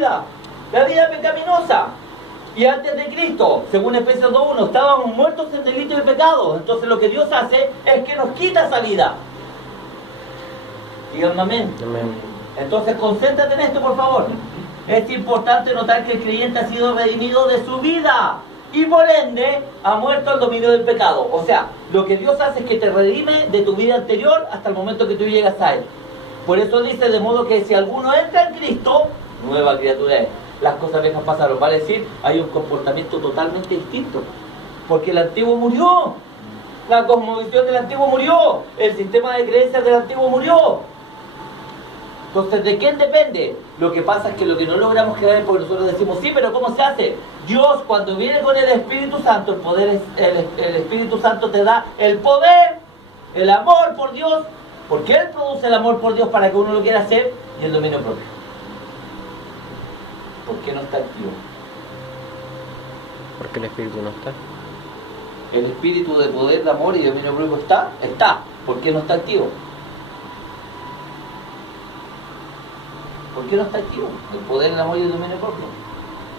la vida pecaminosa. Y antes de Cristo, según Efesios 2:1, estábamos muertos en delitos y pecados. Entonces lo que Dios hace es que nos quita esa vida. Díganme amén. Amén. Entonces concéntrate en esto, por favor. Es importante notar que el creyente ha sido redimido de su vida y por ende ha muerto al dominio del pecado. O sea, lo que Dios hace es que te redime de tu vida anterior hasta el momento que tú llegas a Él. Por eso dice, de modo que si alguno entra en Cristo, nueva criatura es. Las cosas viejas pasaron. Vale decir, hay un comportamiento totalmente distinto. Porque el antiguo murió. La cosmovisión del antiguo murió. El sistema de creencias del antiguo murió. Entonces, ¿de quién depende? Lo que pasa es que lo que no logramos creer es porque nosotros decimos, sí, pero ¿cómo se hace? Dios, cuando viene con el Espíritu Santo, el poder el Espíritu Santo te da el poder, el amor por Dios, porque Él produce el amor por Dios para que uno lo quiera hacer, y el dominio propio. ¿Por qué no está activo? Porque el Espíritu no está. El espíritu de poder, de amor y de dominio propio está. ¿Por qué no está activo? ¿Por qué no está activo? El poder, el amor y el dominio propio.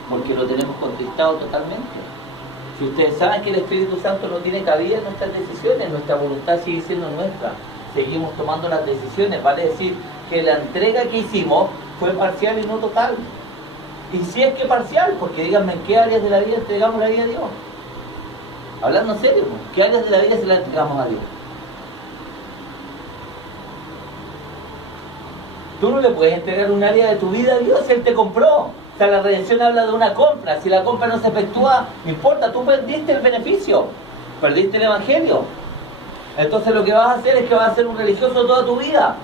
Porque lo tenemos conquistado totalmente. Si ustedes saben que el Espíritu Santo no tiene cabida en nuestras decisiones, nuestra voluntad sigue siendo nuestra. Seguimos tomando las decisiones, vale decir que la entrega que hicimos fue parcial y no total. Y si es que parcial, porque díganme en qué áreas de la vida entregamos la vida a Dios. Hablando en serio, ¿qué áreas de la vida se la entregamos a Dios? Tú no le puedes entregar un área de tu vida a Dios si Él te compró. O sea, la redención habla de una compra. Si la compra no se efectúa, no importa, tú perdiste el beneficio, perdiste el evangelio. Entonces lo que vas a hacer es que vas a ser un religioso toda tu vida,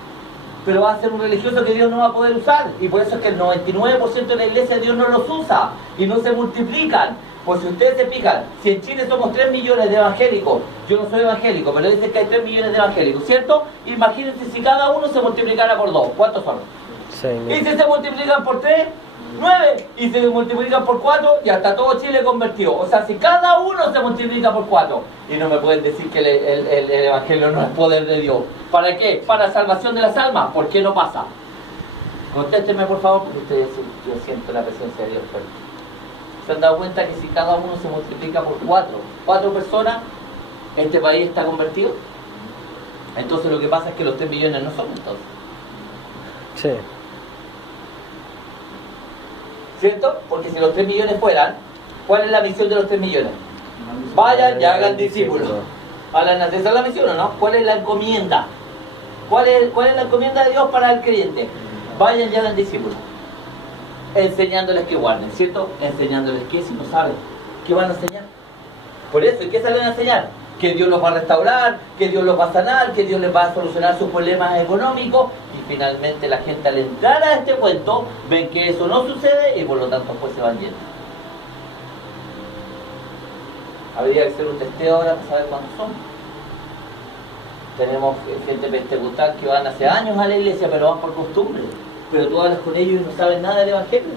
pero vas a ser un religioso que Dios no va a poder usar. Y por eso es que el 99% de la iglesia Dios no los usa y no se multiplican. Pues si ustedes se fijan, si en Chile somos 3 millones de evangélicos, yo no soy evangélico, pero dicen que hay 3 millones de evangélicos, ¿cierto? Imagínense si cada uno se multiplicara por 2, ¿cuántos son? 6.000. Y si se multiplican por 3, 9, y si se multiplican por 4, ya está todo Chile convertido. O sea, si cada uno se multiplica por 4, y no me pueden decir que el evangelio no es poder de Dios. ¿Para qué? Para salvación de las almas. ¿Por qué no pasa? Contéstenme por favor, porque ustedes, yo siento la presencia de Dios fuerte. ¿Se han dado cuenta que si cada uno se multiplica por 4 personas, este país está convertido? Entonces lo que pasa es que los 3 millones no son entonces. Sí. ¿Cierto? Porque si los 3 millones fueran, ¿cuál es la misión de los 3 millones? Vayan y hagan discípulos. Esa es la misión, ¿o no? ¿Cuál es la encomienda? ¿Cuál es la encomienda de Dios para el creyente? Vayan y hagan discípulos. Enseñándoles que guarden, ¿cierto? Enseñándoles que si no saben, ¿qué van a enseñar? Por eso, ¿y qué salen a enseñar? Que Dios los va a restaurar, que Dios los va a sanar, que Dios les va a solucionar sus problemas económicos. Y finalmente la gente al entrar a este cuento ven que eso no sucede y por lo tanto pues se van yendo. Habría que hacer un testeo ahora para saber cuántos son. Tenemos gente pentecostal que van hace años a la iglesia pero van por costumbre. Pero tú hablas con ellos y no saben nada del evangelio.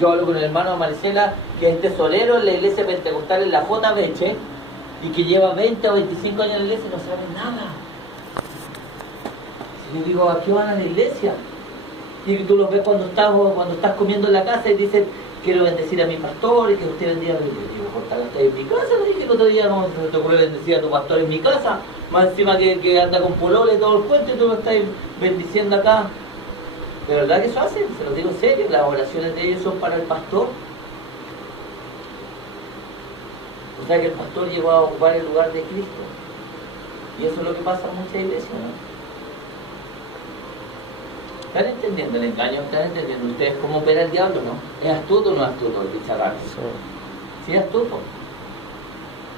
Yo hablo con el hermano Maricela, que es tesorero en la iglesia pentecostal en la JBH y que lleva 20 o 25 años en la iglesia y no sabe nada. Y yo digo, ¿a qué van a la iglesia? Y tú los ves cuando estás comiendo en la casa y dicen, quiero bendecir a mi pastor y que usted bendiga a mi pastor. Digo, ¿por en mi casa? Le dije el otro día, no se te ocurre bendecir a tu pastor en mi casa. Más encima que anda con polole y todo el cuento y tú lo estás bendiciendo acá. ¿De verdad que eso hacen? Se los digo en serio, las oraciones de ellos son para el pastor. O sea que el pastor llegó a ocupar el lugar de Cristo. Y eso es lo que pasa en muchas iglesias, ¿no? ¿Están entendiendo el engaño? ¿Están entendiendo ustedes cómo opera el diablo, no? ¿Es astuto o no es astuto el bicharraco? Sí, es astuto.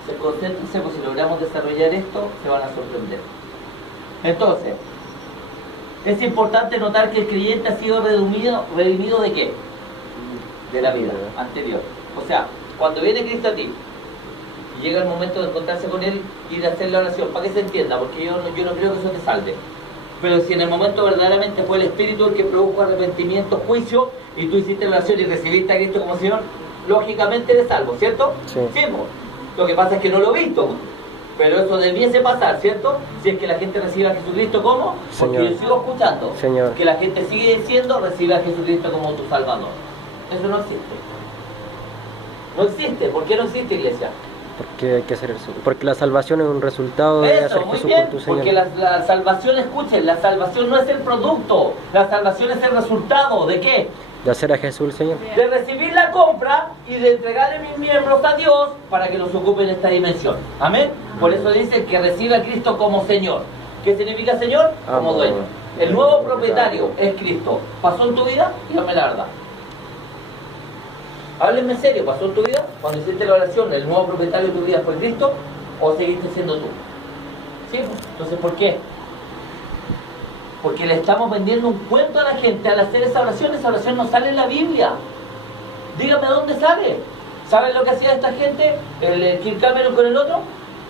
Se concéntrense, pues si logramos desarrollar esto, se van a sorprender. Entonces, es importante notar que el creyente ha sido redimido ¿de qué? De la vida anterior. O sea, cuando viene Cristo a ti, y llega el momento de encontrarse con Él y de hacer la oración, para que se entienda, porque yo no creo que eso te salve. Pero si en el momento verdaderamente fue el Espíritu el que produjo arrepentimiento, juicio, y tú hiciste la oración y recibiste a Cristo como Señor, lógicamente eres salvo, ¿cierto? Sí. Sí, lo que pasa es que no lo he visto. Pero eso debiese pasar, ¿cierto? Si es que la gente recibe a Jesucristo como, porque Señor. yo sigo escuchando, Señor. que la gente sigue diciendo, recibe a Jesucristo como tu Salvador. Eso no existe. No existe. ¿Por qué no existe, iglesia? Porque hay que hacer eso. Porque la salvación es un resultado de Eso, hacer muy Jesús bien, por tu Señor. porque la salvación, escuchen, la salvación no es el producto, la salvación es el resultado, ¿de qué? De hacer a Jesús el Señor. De recibir la compra y de entregarle mis miembros a Dios para que los ocupe en esta dimensión. Amén. Por eso dice que recibe a Cristo como Señor. ¿Qué significa Señor? Como Amor. dueño. El nuevo propietario es Cristo. ¿Pasó en tu vida? Dígame la verdad. Háblenme en serio, ¿pasó en tu vida? Cuando hiciste la oración, ¿el nuevo propietario de tu vida fue Cristo o seguiste siendo tú? ¿Sí? Entonces, ¿por qué? Porque le estamos vendiendo un cuento a la gente al hacer esa oración no sale en la Biblia. Dígame dónde sale. ¿Saben lo que hacía esta gente? El Kirk Cameron con el otro.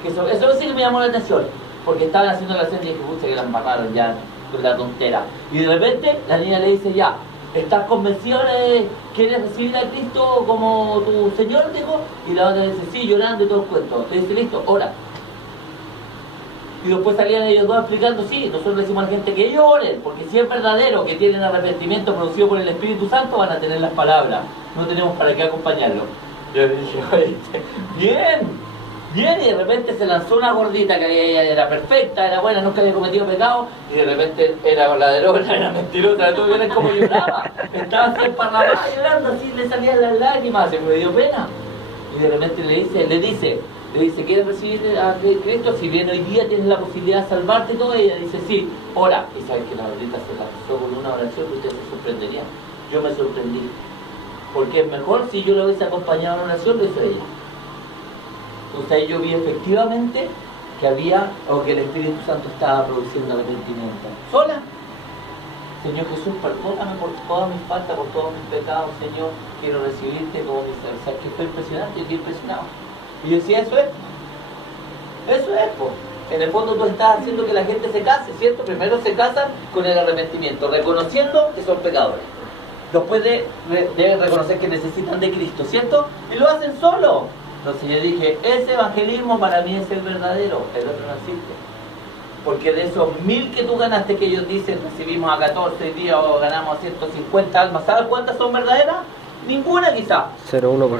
Que eso sí que me llamó la atención. Porque estaban haciendo la oración y dije, pucha, que la embarraron ya con la tontera. Y de repente la niña le dice, ya, ¿estás convencida de quieres recibir a Cristo como tu Señor? Dijo. Y la otra dice, sí, llorando y todo el cuento. Le dice, listo, ora. Y después salían ellos dos explicando, sí, nosotros le decimos a la gente que ellos oren, porque si es verdadero que tienen arrepentimiento producido por el Espíritu Santo, van a tener las palabras. No tenemos para qué acompañarlo. Yo le dije, oye, bien, bien, y de repente se lanzó una gordita que ella era perfecta, era buena, nunca había cometido pecado, y de repente era la de droga, era mentirosa, tú vieron cómo lloraba, estaba así emparramada llorando, así le salían las lágrimas, se me dio pena. Y de repente le dice, ¿quieres recibir a Cristo? Si bien hoy día tienes la posibilidad de salvarte y todo, ella dice, sí, ora. Y sabes que la gordita se lanzó con una oración que ustedes se sorprenderían. Yo me sorprendí. Porque es mejor si yo lo hubiese acompañado en una oración, lo hizo ella. Entonces ahí yo vi efectivamente que había, o que el Espíritu Santo estaba produciendo arrepentimiento. ¿Sola? Señor Jesús, perdóname por todas mis faltas, por todos mis pecados, Señor. Quiero recibirte como mi ser. O sea, que fue impresionante, yo estoy impresionado. Y yo decía, eso es, pues. En el fondo tú estás haciendo que la gente se case, ¿cierto? Primero se casan con el arrepentimiento, reconociendo que son pecadores. Después deben reconocer que necesitan de Cristo, ¿cierto? Y lo hacen solo. Entonces yo dije, ese evangelismo para mí es el verdadero, el otro no existe. Porque de esos 1000 que tú ganaste, que ellos dicen, recibimos a 14 días o ganamos a 150 almas, ¿sabes cuántas son verdaderas? Ninguna quizá. 0,1%.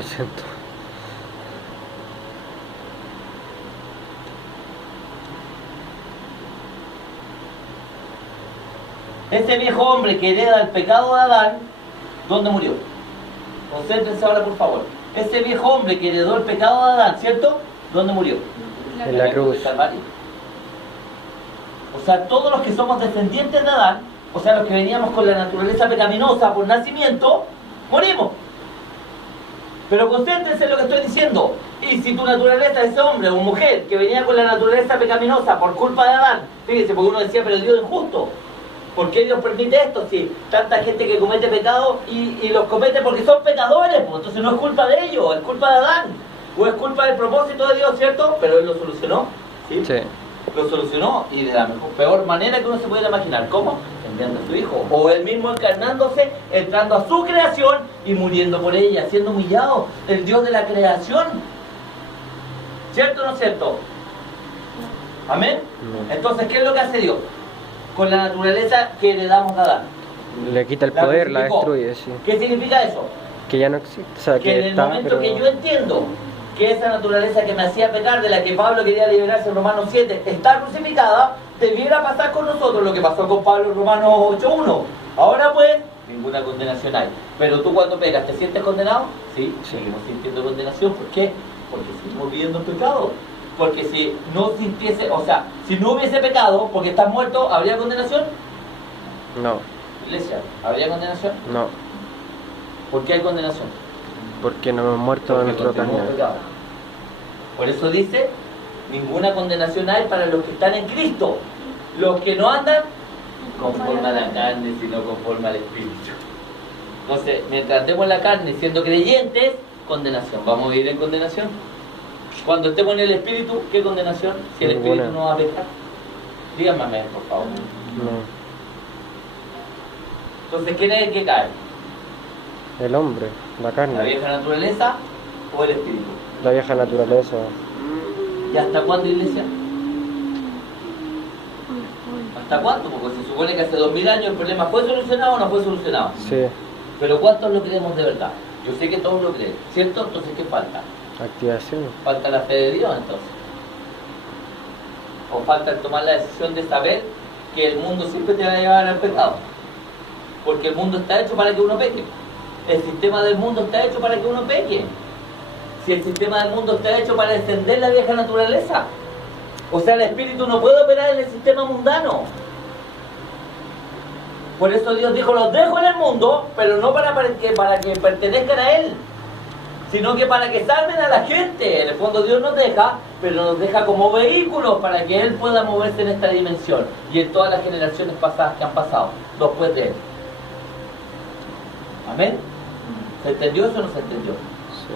Ese viejo hombre que hereda el pecado de Adán, ¿dónde murió? Concéntrense ahora, por favor. Ese viejo hombre que heredó el pecado de Adán, ¿cierto? ¿Dónde murió? En la cruz. del Calvario. O sea, todos los que somos descendientes de Adán, o sea, los que veníamos con la naturaleza pecaminosa por nacimiento, morimos. Pero concéntrense en lo que estoy diciendo. Y si tu naturaleza, ese hombre o mujer que venía con la naturaleza pecaminosa por culpa de Adán, fíjense, porque uno decía, pero Dios es injusto. ¿Por qué Dios permite esto? Si tanta gente que comete pecado y los comete porque son pecadores, pues entonces no es culpa de ellos, es culpa de Adán. O es culpa del propósito de Dios, ¿cierto? Pero Él lo solucionó, ¿sí? Sí. Lo solucionó y de la peor manera que uno se pudiera imaginar. ¿Cómo? Enviando a su Hijo. O Él mismo encarnándose, entrando a su creación y muriendo por ella, siendo humillado. El Dios de la creación. ¿Cierto o no cierto? ¿Amén? No. Entonces, ¿qué es lo que hace Dios? Con la naturaleza que heredamos a Adán. Le quita el La poder, la crucificó. destruye, sí. ¿Qué significa eso? Que ya no existe. O sea, Que en el está, momento pero... que yo entiendo que esa naturaleza que me hacía pecar, de la que Pablo quería liberarse en Romanos 7, está crucificada, debiera pasar con nosotros lo que pasó con Pablo en Romanos 8.1. Ahora pues, ninguna condenación hay. Pero tú cuando pegas, ¿te sientes condenado? Sí, seguimos sintiendo condenación. ¿Por qué? Porque seguimos viviendo en pecado. Porque si no sintiese, o sea, si no hubiese pecado, porque estás muerto, ¿habría condenación? No, Iglesia, ¿habría condenación? no. ¿Por qué hay condenación? Porque no hemos muerto de Porque nuestro continuamos carne. pecado. Por eso dice, ninguna condenación hay para los que están en Cristo. Los que no andan conforme a la carne, sino conforme al Espíritu. Entonces, mientras andemos en la carne siendo creyentes, condenación. ¿Vamos a vivir en condenación? Cuando estemos en el Espíritu, ¿qué condenación? Si el Ninguna. Espíritu no va a pecar. Díganme amén, por favor. No. Entonces, ¿quién es el que cae? El hombre, la ¿La carne, vieja naturaleza o el Espíritu? la vieja naturaleza. ¿Y hasta cuándo, iglesia? ¿Hasta cuándo? Porque se supone que hace 2000 años el problema fue solucionado o no fue solucionado. Sí. Pero ¿cuántos lo creemos de verdad? Yo sé que todos lo creen, ¿cierto? Entonces, ¿qué falta? Activación. Falta la fe de Dios, entonces. O falta el tomar la decisión de saber que el mundo siempre te va a llevar al pecado. Porque el mundo está hecho para que uno peque. El sistema del mundo está hecho para que uno peque. Si el sistema del mundo está hecho para descender la vieja naturaleza. O sea, el espíritu no puede operar en el sistema mundano. Por eso Dios dijo, los dejo en el mundo, pero no para que pertenezcan a Él, sino que para que salven a la gente. En el fondo Dios nos deja, pero nos deja como vehículos para que Él pueda moverse en esta dimensión y en todas las generaciones pasadas que han pasado, después de Él. ¿Amén? ¿Se entendió eso o no se entendió? Sí.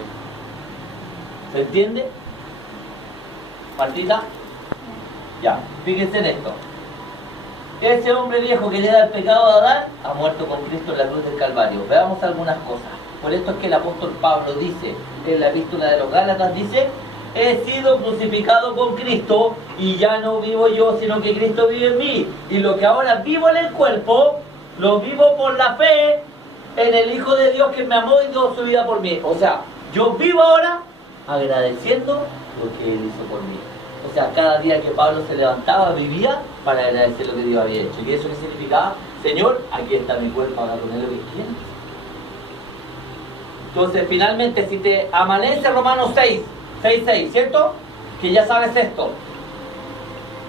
¿Se entiende? ¿Martita? Ya, fíjense en esto. Ese hombre viejo que le da el pecado a Adán ha muerto con Cristo en la cruz del Calvario. Veamos algunas cosas. Por esto es que el apóstol Pablo dice, en la epístola de los Gálatas dice, he sido crucificado con Cristo y ya no vivo yo, sino que Cristo vive en mí. Y lo que ahora vivo en el cuerpo, lo vivo por la fe en el Hijo de Dios que me amó y dio su vida por mí. O sea, yo vivo ahora agradeciendo lo que Él hizo por mí. O sea, cada día que Pablo se levantaba, vivía para agradecer lo que Dios había hecho. ¿Y eso qué significaba? Señor, aquí está mi cuerpo, haga con él lo que quieras. Entonces, finalmente, si te amanece Romanos 6:6, ¿cierto? Que ya sabes esto.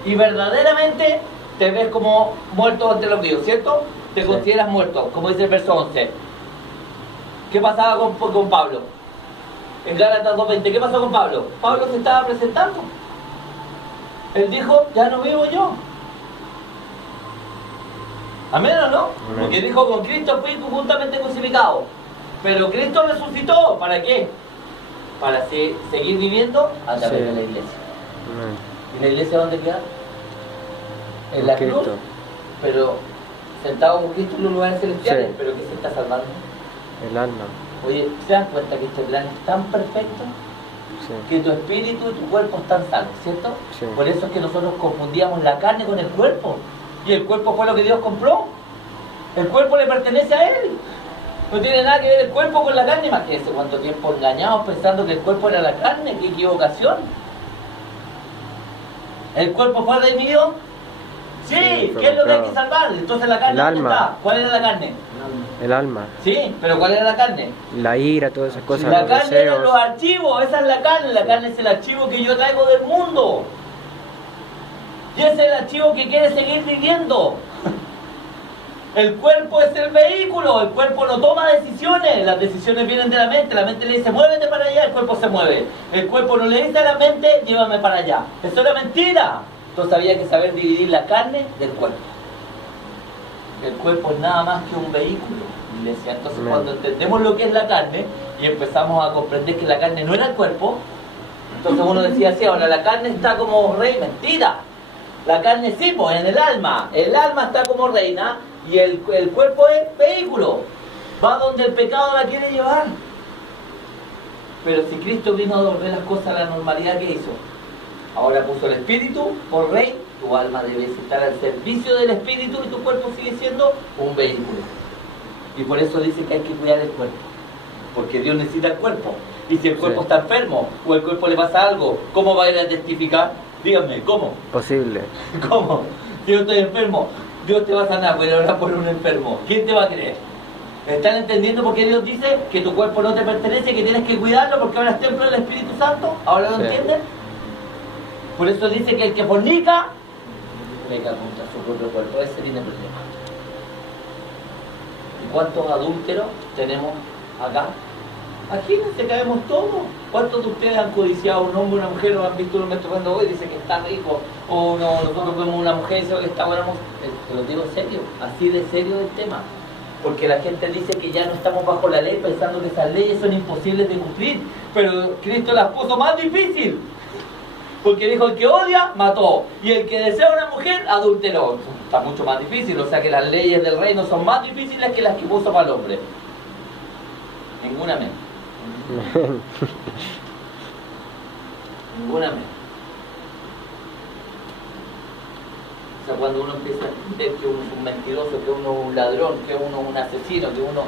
Y verdaderamente te ves como muerto ante los vivos, ¿cierto? Te consideras muerto, como dice el verso 11. ¿Qué pasaba con Pablo? En Gálatas 2:20, ¿qué pasó con Pablo? Pablo se estaba presentando. Él dijo, ya no vivo yo. ¿Amén o no? Amén. Porque dijo, con Cristo fui juntamente crucificado. Pero Cristo resucitó, ¿para qué? Para seguir viviendo a través de la iglesia. Amén. ¿Y la iglesia dónde queda? En la cruz, pero sentado con Cristo en los lugares celestiales. Sí. ¿Pero qué se está salvando? El alma. Oye, ¿se dan cuenta que este plan es tan perfecto? Sí. Que tu espíritu y tu cuerpo están salvos, ¿cierto? Sí. Por eso es que nosotros confundíamos la carne con el cuerpo. Y el cuerpo fue lo que Dios compró. El cuerpo le pertenece a Él. No tiene nada que ver el cuerpo con la carne. Imagínense cuánto tiempo engañados pensando que el cuerpo era la carne. ¡Qué equivocación! ¿El cuerpo fue redimido? Sí, Sí, ¿qué es lo que hay claro. que salvar? Entonces la carne, El ¿dónde alma. está? ¿Cuál era la carne? El alma. Sí, pero ¿cuál era la carne? La ira, todas esas cosas, La los carne eran deseos. los archivos, esa es la carne. La carne es el archivo que yo traigo del mundo. Y ese es el archivo que quiere seguir viviendo. El cuerpo es el vehículo, el cuerpo no toma decisiones, las decisiones vienen de la mente le dice muévete para allá, el cuerpo se mueve. El cuerpo no le dice a la mente llévame para allá. Eso era mentira. Entonces había que saber dividir la carne del cuerpo. El cuerpo es nada más que un vehículo, iglesia. Entonces Amén. cuando entendemos lo que es la carne y empezamos a comprender que la carne no era el cuerpo, entonces uno decía así, ahora la carne está como rey, mentira. La carne sí, pues en el alma está como reina y el cuerpo es vehículo, va donde el pecado la quiere llevar. Pero si Cristo vino a devolver las cosas a la normalidad que hizo, ahora puso el espíritu por rey, tu alma debe estar al servicio del espíritu y tu cuerpo sigue siendo un vehículo. Y por eso dice que hay que cuidar el cuerpo, porque Dios necesita el cuerpo. Y si el cuerpo Sí. está enfermo o el cuerpo le pasa algo, ¿cómo va a ir a testificar? Díganme, ¿cómo? Posible. ¿Cómo? Si yo estoy enfermo, Dios te va a sanar, pero ahora por un enfermo. ¿Quién te va a creer? ¿Están entendiendo por qué Dios dice que tu cuerpo no te pertenece, que tienes que cuidarlo porque ahora es templo del Espíritu Santo? ¿Ahora lo Sí. entienden? Por eso dice que el que fornica, peca contra su propio cuerpo. Ese tiene problema. ¿Y cuántos adúlteros tenemos acá? Imagínense, caemos todos. ¿Cuántos de ustedes han codiciado a un hombre o una mujer o han visto un metro cuando hoy dice que está rico? O no, nosotros vemos una mujer y dice que está buena. Te lo digo serio, así de serio el tema. Porque la gente dice que ya no estamos bajo la ley pensando que esas leyes son imposibles de cumplir. Pero Cristo las puso más difícil. Porque dijo, el que odia, mató. Y el que desea a una mujer, adulteró. Está mucho más difícil. O sea que las leyes del reino son más difíciles que las que puso para el hombre. Ninguna menos. Ninguna menos. sea, cuando uno empieza a entender que uno es un mentiroso, que uno es un ladrón, que uno es un asesino, que uno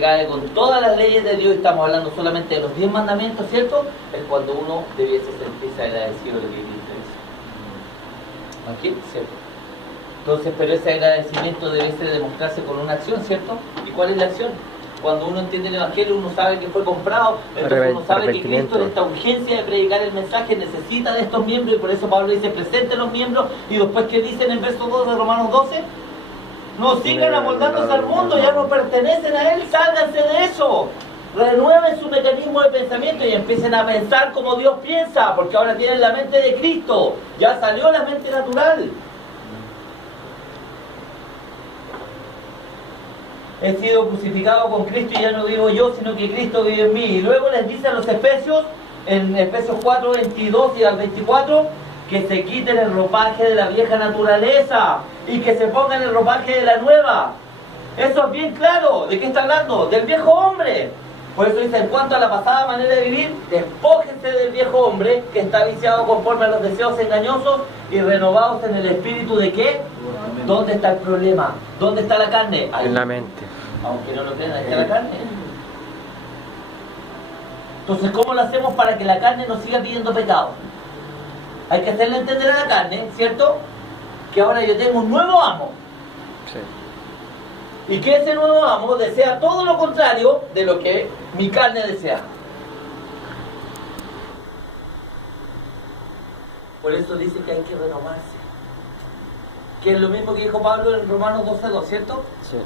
cae con todas las leyes de Dios, estamos hablando solamente de los 10 mandamientos, ¿cierto? Es cuando uno debiese sentirse agradecido de lo que Cristo hizo. ¿Aquí? ¿Cierto? Entonces, pero ese agradecimiento debe demostrarse con una acción, ¿cierto? ¿Y cuál es la acción? Cuando uno entiende el Evangelio, uno sabe que fue comprado, entonces uno sabe que Cristo en esta urgencia de predicar el mensaje necesita de estos miembros, y por eso Pablo dice, presente los miembros, y después que dice en el verso 2 de Romanos 12, no sigan amoldándose al mundo, ya no pertenecen a él, sálganse de eso. Renueven su mecanismo de pensamiento y empiecen a pensar como Dios piensa, porque ahora tienen la mente de Cristo, ya salió la mente natural. He sido crucificado con Cristo y ya no vivo yo, sino que Cristo vive en mí. Y luego les dice a los Efesios, en Efesios 4, 22 y al 24, que se quiten el ropaje de la vieja naturaleza y que se pongan el ropaje de la nueva. Eso es bien claro. ¿De qué está hablando? Del viejo hombre. Por eso dice, en cuanto a la pasada manera de vivir, despójense del viejo hombre que está viciado conforme a los deseos engañosos y renovados en el espíritu de ¿qué? ¿Dónde está el problema? ¿Dónde está la carne? Ahí. En la mente. Aunque no lo crean, ahí está la carne. Entonces, ¿cómo lo hacemos para que la carne no siga pidiendo pecado? Hay que hacerle entender a la carne, ¿cierto? Que ahora yo tengo un nuevo amo. Sí. Y que ese nuevo amo desea todo lo contrario de lo que mi carne desea. Por eso dice que hay que renovarse. Que es lo mismo que dijo Pablo en Romanos 12:2, ¿cierto? Sí.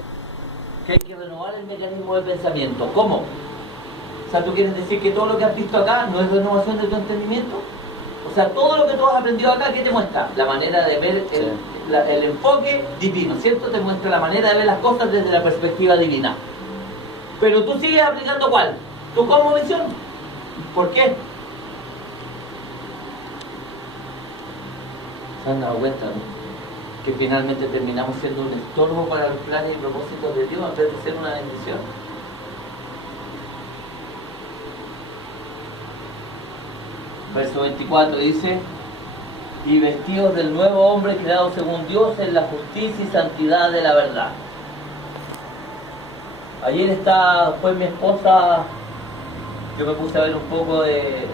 Que hay que renovar el mecanismo de pensamiento. ¿Cómo? O sea, ¿tú quieres decir que todo lo que has visto acá no es renovación de tu entendimiento? O sea, todo lo que tú has aprendido acá, ¿qué te muestra? La manera de ver el enfoque divino, ¿cierto? Te muestra la manera de ver las cosas desde la perspectiva divina. Pero tú sigues aplicando ¿cuál? Tu cosmovisión. ¿Por qué? ¿Se han dado cuenta, no? Que finalmente terminamos siendo un estorbo para los planes y propósitos de Dios en vez de ser una bendición. Verso 24 dice, y vestidos del nuevo hombre creado según Dios en la justicia y santidad de la verdad. Ayer después mi esposa, yo me puse a ver un poco de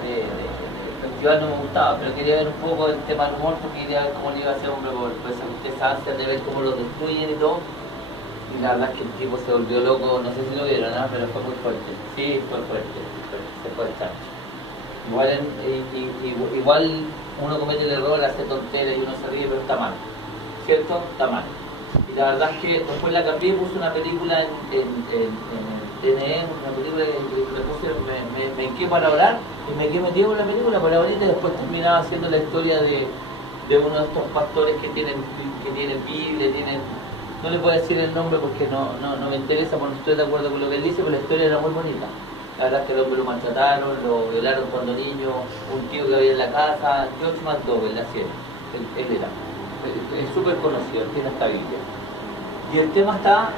festival, no me gustaba, pero quería ver un poco del tema del humor porque quería ver cómo le iba a hacer hombre por esa ansia de ver cómo lo destruyen y todo. Y la verdad es que el tipo se volvió loco, no sé si lo vieron, ¿no? Pero fue muy fuerte. Sí, fue fuerte, se puede estar. Igual uno comete el error, hace tonteras y uno se ríe, pero está mal. ¿Cierto? Está mal. Y la verdad es que después la cambié y puse una película en TNE, una película que me quedé para orar y me quedé metido con la película para orar y después terminaba haciendo la historia de uno de estos pastores que tienen Biblia, no le puedo decir el nombre porque no me interesa, porque no estoy de acuerdo con lo que él dice, pero la historia era muy bonita. La verdad es que el hombre lo maltrataron, lo violaron cuando niño, un tío que había en la casa, George McDowell, así él era. Es súper conocido, tiene esta Biblia. Y el tema está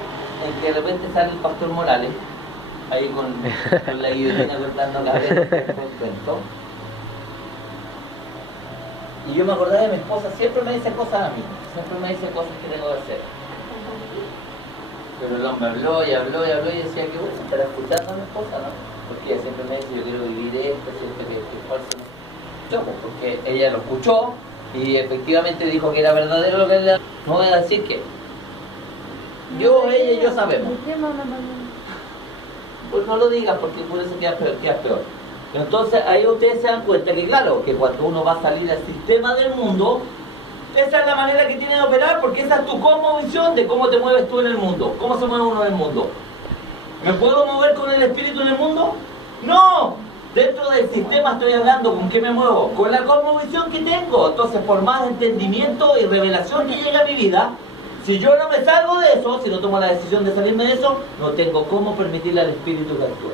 en que de repente sale el pastor Morales, ahí con la guillotina cortando cabeza, un cuento. Y yo me acordaba de mi esposa, siempre me dice cosas a mí, siempre me dice cosas que tengo que hacer. Pero el hombre habló y habló y habló y decía que bueno, estará escuchando a mi esposa, ¿no? Porque ella siempre me dice, yo quiero vivir esto, siempre que es falso. Yo, porque ella lo escuchó y efectivamente dijo que era verdadero lo que él le... No voy a decir que yo, ella y yo sabemos. Pues no lo digas porque por eso queda peor. Entonces ahí ustedes se dan cuenta que claro, que cuando uno va a salir al sistema del mundo, esa es la manera que tiene de operar, porque esa es tu cosmovisión de cómo te mueves tú en el mundo. ¿Cómo se mueve uno en el mundo? ¿Me puedo mover con el espíritu en el mundo? ¡No! Dentro del sistema estoy hablando, ¿con qué me muevo? Con la cosmovisión que tengo. Entonces, por más entendimiento y revelación que llegue a mi vida, si yo no me salgo de eso, si no tomo la decisión de salirme de eso, no tengo cómo permitirle al espíritu que actúe.